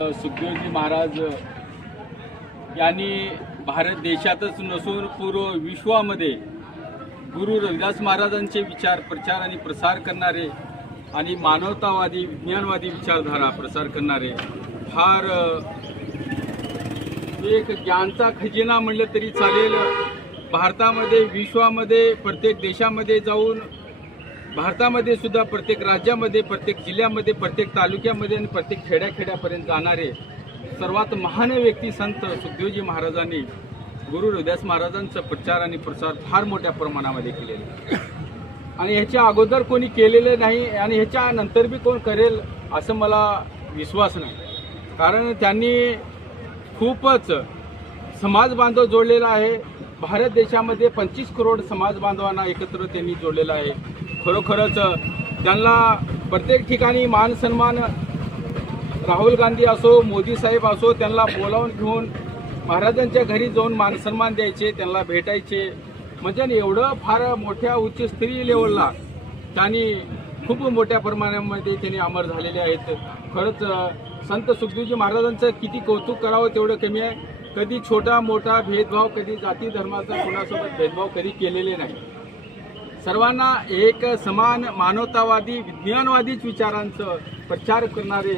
सुखदेवजी महाराज यांनी भारत देशातच नसून पूर्ण विश्वामध्ये गुरु रविदास महाराजांचे विचार प्रचार आणि प्रसार करणारे आणि मानवतावादी विज्ञानवादी विचारधारा प्रसार करणारे फार एक ज्ञानचा खजिना म्हणलं तरी चालेल। भारतामध्ये विश्वामध्ये प्रत्येक देशामध्ये जाऊन भारतामध्ये सुद्धा प्रत्येक राज्यामध्ये प्रत्येक जिल्ह्यामध्ये प्रत्येक तालुक्यामध्ये आणि प्रत्येक खेड्याखेड्यापर्यंत जाणारे सर्वात महान व्यक्ती संत सुखदेवजी महाराजांनी गुरु रविदास महाराजांचा प्रचार आणि प्रसार फार मोठ्या प्रमाणामध्ये केलेला आणि ह्याच्या अगोदर कोणी केलेले नाही आणि ह्याच्या नंतर बी कोण करेल असं मला विश्वास नाही। कारण त्यांनी खूपच समाज बांधव जोडलेला आहे। भारत देशामध्ये 25 करोड समाज बांधवांना एकत्र त्यांनी जोडलेला आहे। खरोखरच त्यांना प्रत्येक ठिकाणी मान सन्मान राहुल गांधी असो मोदी साहेब असो त्यांना बोलावून घेऊन महाराजांच्या घरी जाऊन मान सन्मान द्यायचे, त्यांना भेटायचे। म्हणजे एवढं फार मोठ्या उच्चस्तरीय लेवलला त्यांनी खूप मोठ्या प्रमाणामध्ये त्यांनी अमर झालेले आहेत। खरंच संत सुखदेवजी महाराजांचं किती कौतुक करावं तेवढं कमी आहे। कधी छोटा मोठा भेदभाव, कधी जाती धर्माचा कोणासोबत भेदभाव कधी केलेले नाही। सर्वांना एक समान मानवतावादी विज्ञानवादीच विचारांचं प्रचार करणारे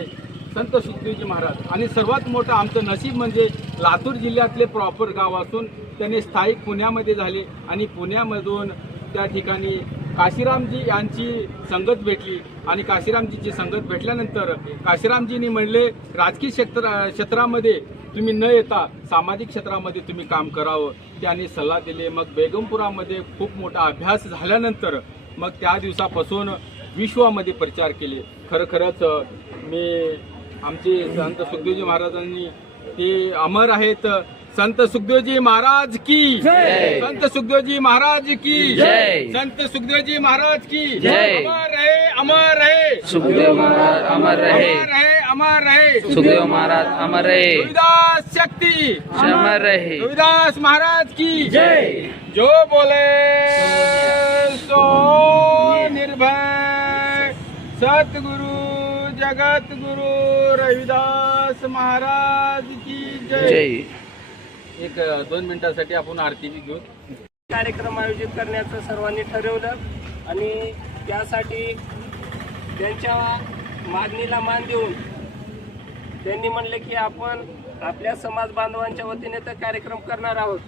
संत सुखदेवजी महाराज आणि सर्वात मोठं आमचं नशीब म्हणजे लातूर जिल्ह्यातले प्रॉपर गाव असून त्यांनी स्थायिक पुण्यामध्ये झाले आणि पुण्यामधून त्या ठिकाणी काशीरामजी यांची संगत भेटली आणि काशीरामजीची संगत भेटल्यानंतर काशीरामजींनी म्हणले राजकीय क्षेत्रामध्ये तुम्ही न येता सामाजिक क्षेत्रामध्ये तुम्ही काम करावं, त्यांनी सल्ला दिले। मग बेगमपुरामध्ये खूप मोठा अभ्यास झाल्यानंतर मग त्या दिवसापासून विश्वामध्ये प्रचार केले। खरंच मी आमचे संत सुखदेवजी महाराजांनी ते अमर आहेत। संत सुखदेवजी महाराज की जय, संत सुखदेवजी महाराज की जय, संत सुखदेवजी महाराज की जय। अमर रहे, अमर रहे सुखदेव महाराज, अमर रहे, अमर रहे सुखदेव महाराज, अमर रहे। रविदास शक्ति अमर रहे, रविदास महाराज की जय। जो बोले सो निर्भय सतगुरु जगत गुरु रविदास महाराज की जय। एक 2 मिनिटांसाठी आपण आरती घेऊ। कार्यक्रम आयोजित करण्याचं सर्वांनी ठरवलं आणि त्यासाठी त्यांच्या मागणीला मान देऊन त्यांनी म्हणले की आपण आपल्या समाज बांधवांच्या वतीने तर कार्यक्रम करणार आहोत,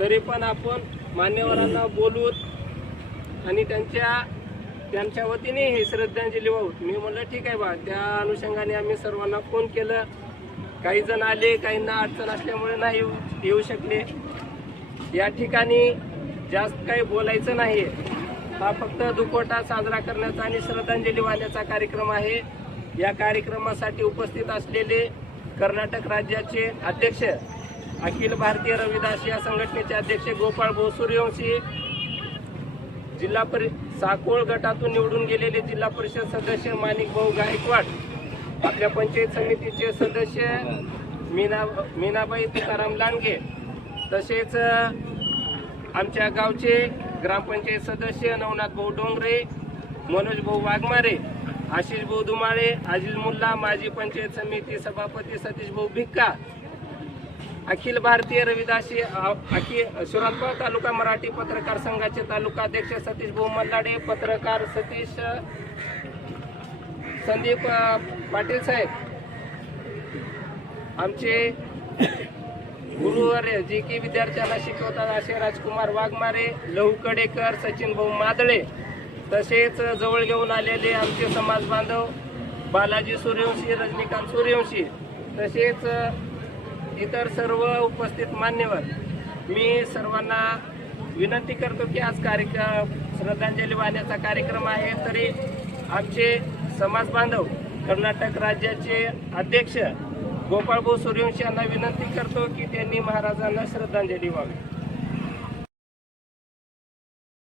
तरी पण आपण मान्यवरांना बोलूत आणि त्यांच्या वतीने हे श्रद्धांजली वाहूत। मी म्हणलं ठीक आहे बा। त्या अनुषंगाने आम्ही सर्वांना फोन केलं। काही जण आले, काहींना अडचण असल्यामुळे नाही येऊ शकले। या ठिकाणी जास्त काही बोलायचं नाही, हा फक्त दुखवटा साजरा करण्याचा आणि श्रद्धांजली वाहण्याचा कार्यक्रम आहे। या कार्यक्रमासाठी उपस्थित असलेले कर्नाटक राज्याचे अध्यक्ष, अखिल भारतीय रविदास या संघटनेचे अध्यक्ष गोपाळ भाऊ सूर्यवंशी, साकोळ गटातून निवडून गेलेले जिल्हा परिषद सदस्य माणिक भाऊ गायकवाड, आपल्या पंचायत समितीचे सदस्य मीनाबाई तुकाराम लांडगे, तसेच आमच्या गावचे ग्रामपंचायत सदस्य नवनाथ भाऊ डोंगरे, मनोज भाऊ वाघमारे, आशिष भाऊ दुमाळे, आजिल मुल्ला, माजी पंचायत समिती सभापती सतीश भाऊ भिक्का, अखिल भारतीय रविदासी सुरतपाल तालुका मराठी पत्रकार संघाचे तालुका अध्यक्ष सतीश भाऊ मल्लाडे, पत्रकार संदीप पाटील साहेब, आमचे गुरुवर्य जे की विद्यार्थ्यांना शिकवतात असे राजकुमार वाघमारे, लहू कडेकर, सचिन भाऊ मादळे, तसेच जवळ घेऊन आलेले आमचे समाज बांधव बालाजी सूर्यवंशी, रजनीकांत सूर्यवंशी, तसेच इतर सर्व उपस्थित मान्यवर, मी सर्वांना विनंती करतो की आज कार्यक्रम श्रद्धांजली वाहण्याचा कार्यक्रम आहे, तरी आमचे समाज बांधव कर्नाटक राज्याचे अध्यक्ष गोपाळ भाऊ सूर्यवंशी यांना विनंती करतो की त्यांनी महाराजांना श्रद्धांजली वाहावी।